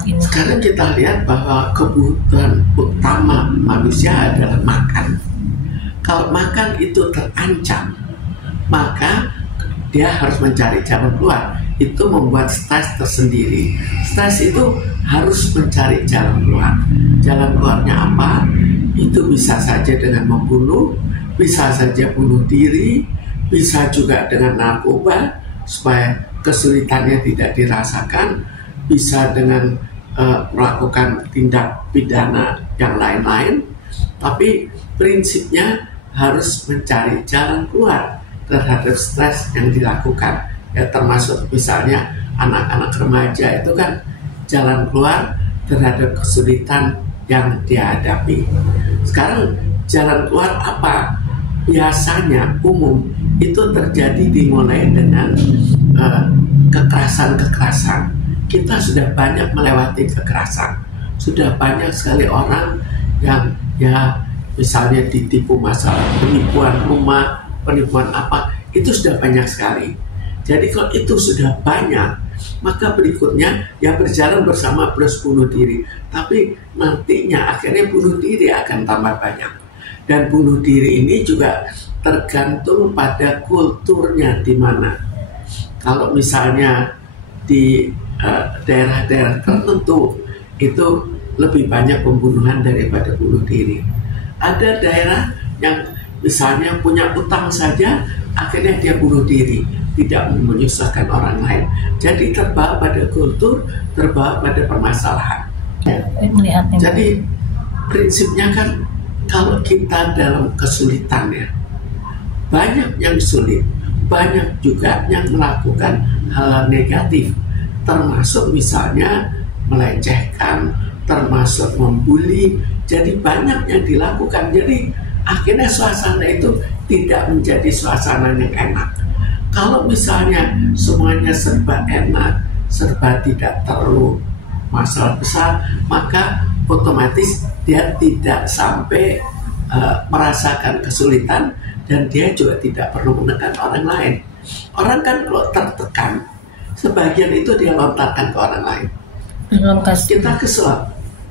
Sekarang kita lihat bahwa kebutuhan utama manusia adalah makan. Kalau makan itu terancam, maka dia harus mencari jalan keluar. Itu membuat stres tersendiri. Stres itu harus mencari jalan keluar. Jalan keluarnya apa? Itu bisa saja dengan membunuh, bisa saja bunuh diri, bisa juga dengan narkoba supaya kesulitannya tidak dirasakan, bisa dengan melakukan tindak pidana yang lain-lain. Tapi prinsipnya harus mencari jalan keluar terhadap stres yang dilakukan, ya, termasuk misalnya anak-anak remaja itu kan jalan keluar terhadap kesulitan yang dihadapi. Sekarang jalan keluar apa? Biasanya umum itu terjadi dimulai dengan kekerasan-kekerasan. Kita sudah banyak melewati kekerasan, sudah banyak sekali orang yang misalnya ditipu masalah penipuan rumah, penipuan apa, itu sudah banyak sekali. Jadi kalau itu sudah banyak, maka berikutnya ya berjalan bersama plus bunuh diri. Tapi nantinya akhirnya bunuh diri akan tambah banyak. Dan bunuh diri ini juga tergantung pada kulturnya di mana. Kalau misalnya di daerah-daerah tertentu itu lebih banyak pembunuhan daripada bunuh diri. Ada daerah yang misalnya punya utang saja, akhirnya dia bunuh diri, tidak menyusahkan orang lain. Jadi terbawa pada kultur, terbawa pada permasalahan. Jadi prinsipnya kan kalau kita dalam kesulitannya, banyak yang sulit, banyak juga yang melakukan hal negatif, termasuk misalnya melecehkan, termasuk membuli. Jadi banyak yang dilakukan. Jadi akhirnya suasana itu tidak menjadi suasana yang enak. Kalau misalnya semuanya serba enak, serba tidak terlalu masalah besar, maka otomatis dia tidak sampai merasakan kesulitan, dan dia juga tidak perlu menekan orang lain. Orang kan kalau tertekan, sebagian itu dia lontarkan ke orang lain. Kita kesel,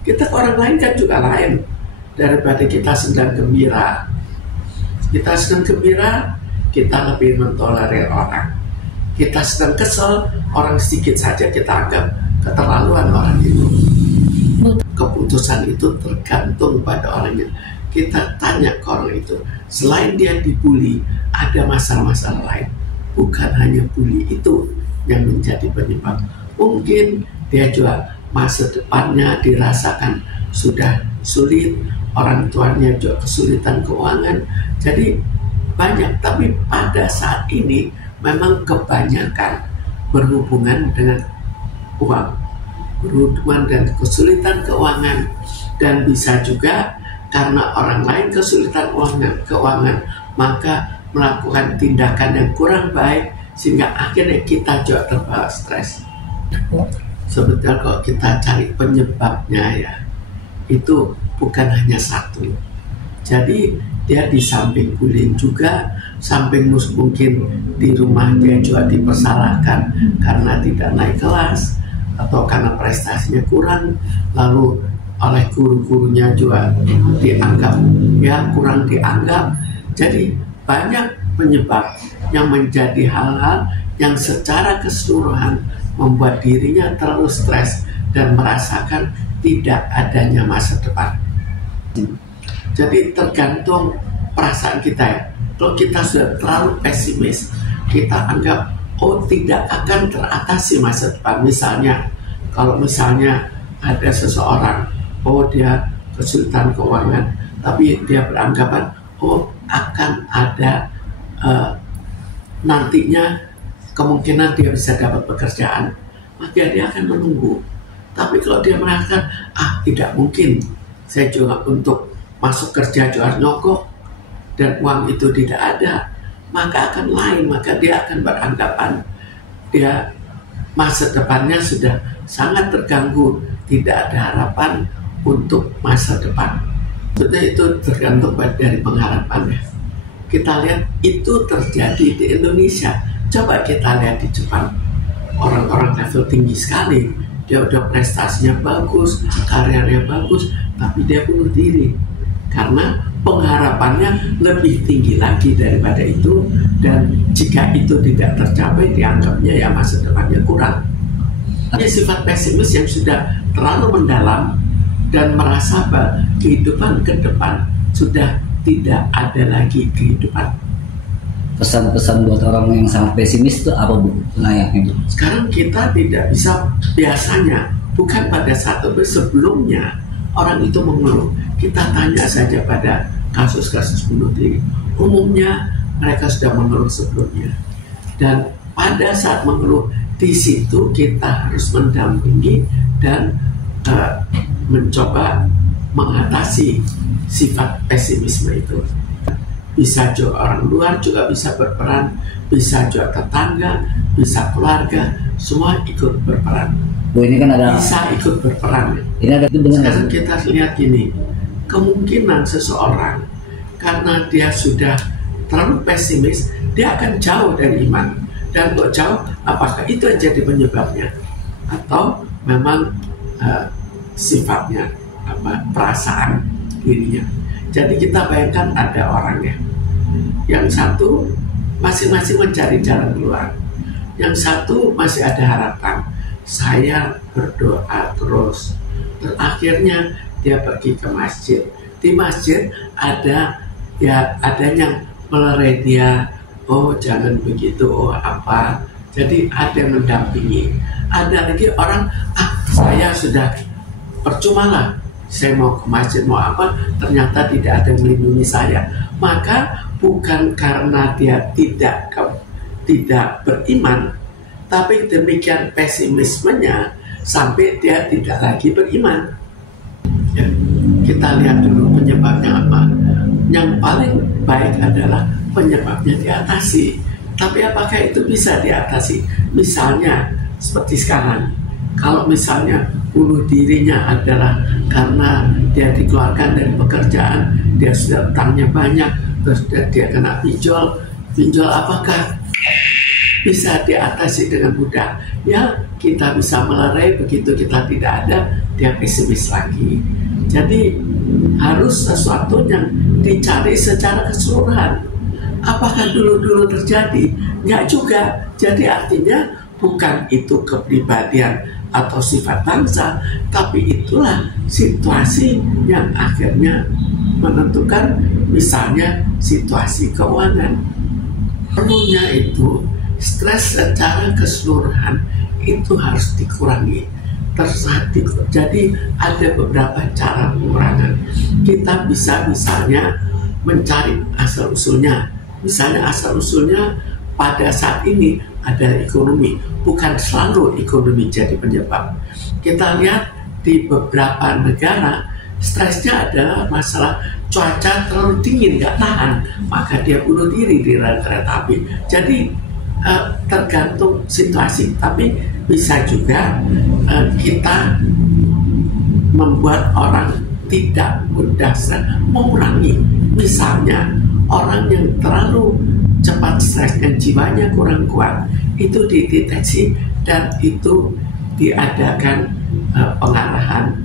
kita ke orang lain kan juga lain daripada kita sedang gembira. Kita sedang gembira, kita lebih mentolerir orang. Kita sedang kesel, orang sedikit saja kita anggap keterlaluan orang itu. Keputusan itu tergantung pada orangnya. Kita tanya ke orang itu, selain dia dibully, ada masalah-masalah lain. Bukan hanya bully itu yang menjadi penyebab. Mungkin dia juga masa depannya dirasakan sudah sulit, orang tuanya juga kesulitan keuangan. Jadi banyak, tapi pada saat ini memang kebanyakan berhubungan dengan uang, berhubungan dengan kesulitan keuangan, dan bisa juga karena orang lain kesulitan keuangan, maka melakukan tindakan yang kurang baik sehingga akhirnya kita juga terbawa stres. Sebetulnya kalau kita cari penyebabnya ya, itu bukan hanya satu. Jadi dia di samping bullying juga, samping mungkin di rumah dia juga dipersalahkan karena tidak naik kelas atau karena prestasinya kurang, lalu oleh guru-gurunya juga dianggap kurang dianggap. Jadi banyak penyebab yang menjadi hal-hal yang secara keseluruhan membuat dirinya terlalu stres dan merasakan tidak adanya masa depan. Jadi tergantung perasaan kita ya. Kalau kita sudah terlalu pesimis, kita anggap tidak akan teratasi masa depan. Misalnya, kalau misalnya ada seseorang, dia kesulitan keuangan, tapi dia beranggapan akan ada nantinya kemungkinan dia bisa dapat pekerjaan, maka dia akan menunggu. Tapi kalau dia merasakan tidak mungkin, saya juga untuk masuk kerja juga nyogok dan uang itu tidak ada, maka akan lain, maka dia akan beranggapan dia masa depannya sudah sangat terganggu, tidak ada harapan untuk masa depan. Jadi itu tergantung dari pengharapannya. Kita lihat itu terjadi di Indonesia. Coba kita lihat di Jepang, orang-orang level tinggi sekali, dia udah prestasinya bagus, karirnya bagus, tapi dia bunuh diri karena pengharapannya lebih tinggi lagi daripada itu, dan jika itu tidak tercapai dianggapnya ya masa depannya kurang. Ini sifat pesimis yang sudah terlalu mendalam dan merasa bahwa kehidupan ke depan sudah tidak ada lagi kehidupan. Pesan-pesan buat orang yang sangat pesimis itu apa, Bu? Layaknya, Bu. Sekarang kita tidak bisa, biasanya bukan pada saat itu, sebelumnya orang itu mengeluh. Kita tanya saja pada kasus-kasus bunuh diri, umumnya mereka sudah mengeluh sebelumnya. Dan pada saat mengeluh, di situ kita harus mendampingi dan mencoba mengatasi sifat pesimisme itu. Bisa juga orang luar juga bisa berperan, bisa juga tetangga, bisa keluarga, semua ikut berperan. Bu, ini kan ada bisa ikut berperan. Ini ada itu benar. Sekarang kita lihat gini, kemungkinan seseorang karena dia sudah terlalu pesimis, dia akan jauh dari iman. Dan kok jauh, apakah itu yang jadi penyebabnya? Atau memang sifatnya, perasaan dirinya. Jadi kita bayangkan ada orangnya, yang satu masing-masing mencari jalan keluar, yang satu masih ada harapan, saya berdoa terus. Akhirnya dia pergi ke masjid. Di masjid ada yang melerai dia, oh jangan begitu, oh apa. Jadi ada yang mendampingi. Ada lagi orang, saya sudah percuma lah, saya mau ke masjid mau apa, ternyata tidak ada yang melindungi saya. Maka bukan karena dia tidak beriman, tapi demikian pesimismenya sampai dia tidak lagi beriman. Ya, kita lihat dulu penyebabnya apa. Yang paling baik adalah penyebabnya diatasi. Tapi apakah itu bisa diatasi? Misalnya seperti sekarang, kalau misalnya bunuh dirinya adalah karena dia dikeluarkan dari pekerjaan, dia sudah utangnya banyak, terus dia kena pinjol apakah bisa diatasi dengan mudah? Ya, kita bisa melerai, begitu kita tidak ada, dia pesimis lagi. Jadi harus sesuatu yang dicari secara keseluruhan. Apakah dulu terjadi? Enggak juga. Jadi artinya bukan itu kepribadian atau sifat bangsa, tapi itulah situasi yang akhirnya menentukan, misalnya situasi keuangan. Perlunya itu stres secara keseluruhan itu harus dikurangi. Jadi ada beberapa cara pengurangan. Kita bisa misalnya mencari asal usulnya. Misalnya asal usulnya pada saat ini adalah ekonomi, bukan selalu ekonomi jadi penyebab. Kita lihat di beberapa negara stresnya adalah masalah cuaca terlalu dingin, nggak tahan, maka dia bunuh diri di rel kereta api. Jadi tergantung situasi, tapi bisa juga kita membuat orang tidak mudah mengurangi. Misalnya orang yang terlalu cepat stres dan jiwanya kurang kuat, itu dideteksi dan itu diadakan pengarahan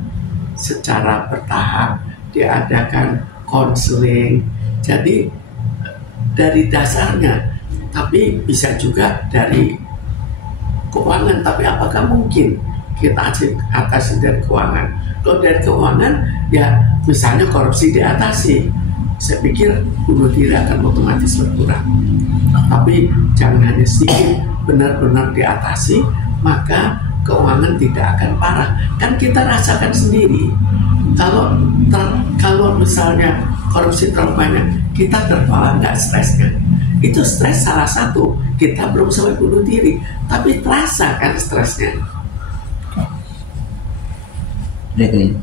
secara bertahap, diadakan konseling. Jadi dari dasarnya, tapi bisa juga dari keuangan. Tapi apakah mungkin kita atasi dari keuangan? Kalau dari keuangan, ya misalnya korupsi diatasi, saya pikir bunuh diri akan otomatis berkurang. Tapi jangan hanya sedikit, benar-benar diatasi, maka keuangan tidak akan parah. Kan kita rasakan sendiri, kalau misalnya korupsi terlalu banyak, kita terbawa nggak stresnya. Itu stres salah satu. Kita belum sampai bunuh diri, tapi terasa kan stresnya. Oke.